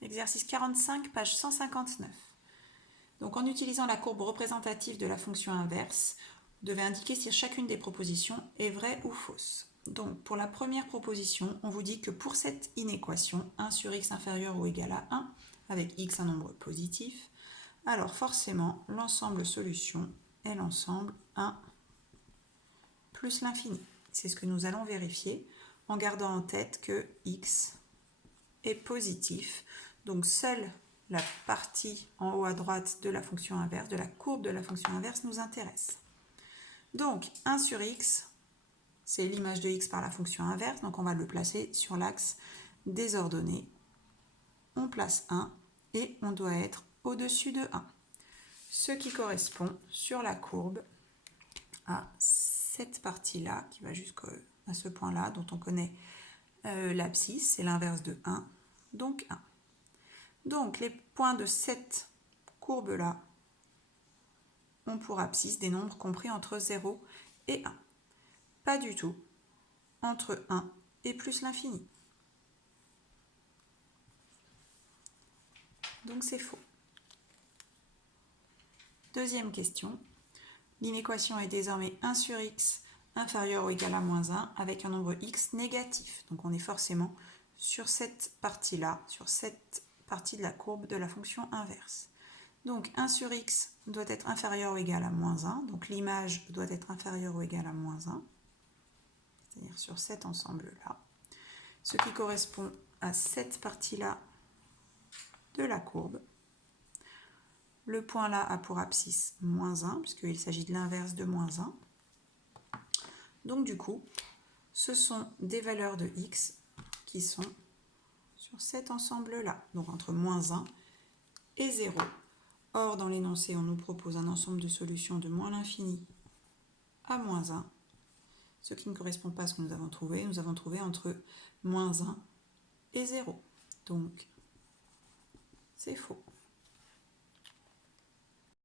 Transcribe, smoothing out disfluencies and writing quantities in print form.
Exercice 45, page 159. Donc en utilisant la courbe représentative de la fonction inverse, vous devez indiquer si chacune des propositions est vraie ou fausse. Donc pour la première proposition, on vous dit que pour cette inéquation, 1 sur x inférieur ou égal à 1, avec x un nombre positif, alors forcément l'ensemble solution est l'ensemble 1 plus l'infini. C'est ce que nous allons vérifier en gardant en tête que x est positif. Donc seule la partie en haut à droite de la fonction inverse, de la courbe de la fonction inverse nous intéresse. Donc 1 sur x, c'est l'image de x par la fonction inverse, donc on va le placer sur l'axe des ordonnées. On place 1 et on doit être au-dessus de 1. Ce qui correspond sur la courbe à cette partie-là, qui va jusqu'à ce point-là, dont on connaît l'abscisse, c'est l'inverse de 1, donc 1. Donc les points de cette courbe-là ont pour abscisse des nombres compris entre 0 et 1. Pas du tout entre 1 et plus l'infini. Donc c'est faux. Deuxième question. L'inéquation est désormais 1 sur x inférieur ou égal à moins 1 avec un nombre x négatif. Donc on est forcément sur cette partie-là, sur cette partie de la courbe de la fonction inverse. Donc 1 sur x doit être inférieur ou égal à moins 1. Donc l'image doit être inférieure ou égale à moins 1. C'est-à-dire sur cet ensemble-là. Ce qui correspond à cette partie-là de la courbe. Le point là a pour abscisse moins 1, puisqu'il s'agit de l'inverse de moins 1. Donc du coup, ce sont des valeurs de x qui sont sur cet ensemble-là, donc entre moins 1 et 0. Or, dans l'énoncé, on nous propose un ensemble de solutions de moins l'infini à moins 1, ce qui ne correspond pas à ce que nous avons trouvé. Nous avons trouvé entre moins 1 et 0. Donc, c'est faux.